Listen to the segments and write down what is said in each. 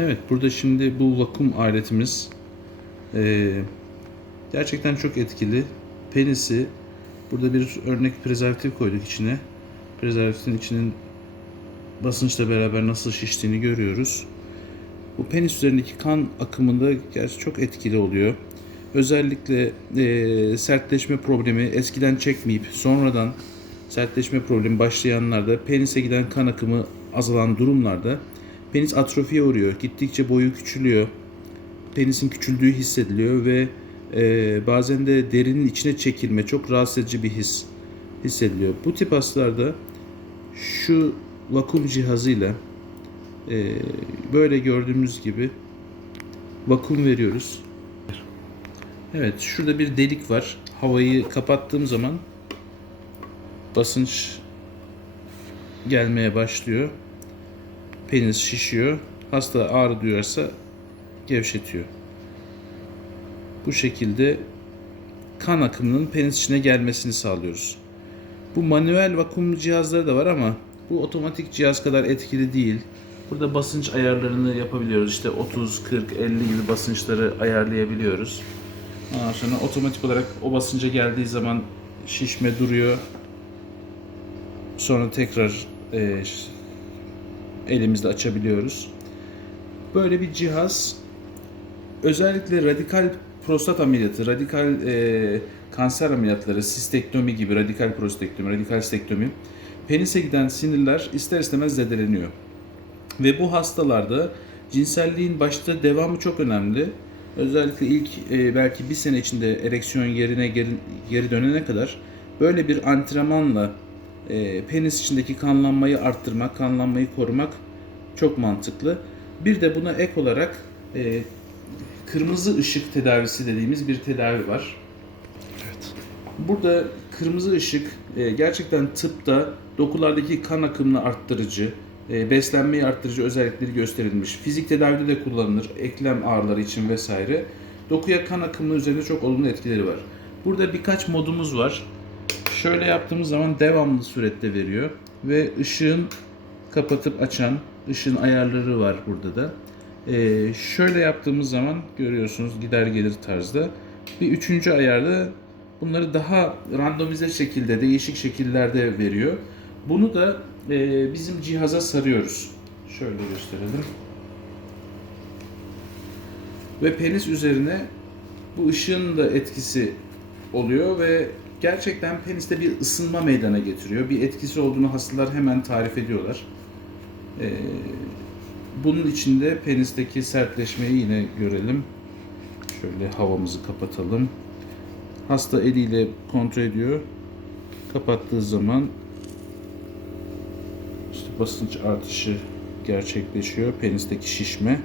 Evet, burada şimdi bu vakum aletimiz eee, gerçekten çok etkili. Penisi, burada bir örnek prezervatif koyduk içine. Prezervatifin içinin basınçla beraber nasıl şiştiğini görüyoruz. Bu penis üzerindeki kan akımında gerçi çok etkili oluyor. Özellikle eee, sertleşme problemi eskiden çekmeyip sonradan sertleşme problemi başlayanlarda penise giden kan akımı azalan durumlarda penis atrofiye uğruyor. Gittikçe boyu küçülüyor. Penisin küçüldüğü hissediliyor ve eee, bazen de derinin içine çekilme çok rahatsız edici bir his hissediliyor. Bu tip hastalarda şu vakum cihazıyla eee, böyle gördüğümüz gibi vakum veriyoruz. Evet, şurada bir delik var. Havayı kapattığım zaman basınç gelmeye başlıyor. Penis şişiyor. Hasta ağrı duyarsa gevşetiyor. Bu şekilde kan akımının penis içine gelmesini sağlıyoruz. Bu manuel vakum cihazları da var ama bu otomatik cihaz kadar etkili değil. Burada basınç ayarlarını yapabiliyoruz. İşte 30, 40, 50 gibi basınçları ayarlayabiliyoruz. Ondan sonra otomatik olarak o basınca geldiği zaman şişme duruyor. Sonra tekrar e, elimizle açabiliyoruz. Böyle bir cihaz özellikle radikal prostat ameliyatı, radikal e, kanser ameliyatları, sistektomi gibi radikal prostektomi, radikal stektomi penise giden sinirler ister istemez zedeleniyor. Ve bu hastalarda cinselliğin başta devamı çok önemli. Özellikle ilk e, belki bir sene içinde ereksiyon yerine geri, geri dönene kadar böyle bir antrenmanla e, penis içindeki kanlanmayı arttırmak, kanlanmayı korumak çok mantıklı. Bir de buna ek olarak e, kırmızı ışık tedavisi dediğimiz bir tedavi var. Evet. Burada kırmızı ışık e, gerçekten tıpta dokulardaki kan akımını arttırıcı, e, beslenmeyi arttırıcı özellikleri gösterilmiş. Fizik tedavide de kullanılır, eklem ağrıları için vesaire. Dokuya kan akımı üzerinde çok olumlu etkileri var. Burada birkaç modumuz var. Şöyle yaptığımız zaman devamlı surette veriyor ve ışığın kapatıp açan ışığın ayarları var burada da. E, şöyle yaptığımız zaman görüyorsunuz gider gelir tarzda. Bir üçüncü ayarda bunları daha randomize şekilde, değişik şekillerde veriyor. Bunu da e, bizim cihaza sarıyoruz. Şöyle gösterelim. Ve penis üzerine bu ışığın da etkisi oluyor ve gerçekten peniste bir ısınma meydana getiriyor. Bir etkisi olduğunu hastalar hemen tarif ediyorlar. E, bunun içinde penisteki sertleşmeyi yine görelim. Şöyle havamızı kapatalım. Hasta eliyle kontrol ediyor. Kapattığı zaman işte basınç artışı gerçekleşiyor. Penisteki şişme.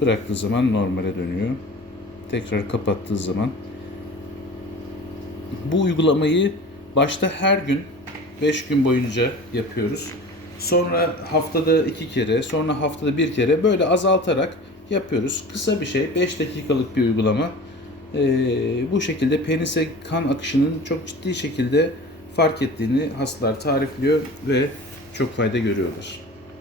Bıraktığı zaman normale dönüyor. Tekrar kapattığı zaman bu uygulamayı başta her gün 5 gün boyunca yapıyoruz. Sonra haftada iki kere, sonra haftada bir kere böyle azaltarak yapıyoruz. Kısa bir şey, 5 dakikalık bir uygulama. Ee, bu şekilde penise kan akışının çok ciddi şekilde fark ettiğini hastalar tarifliyor ve çok fayda görüyorlar.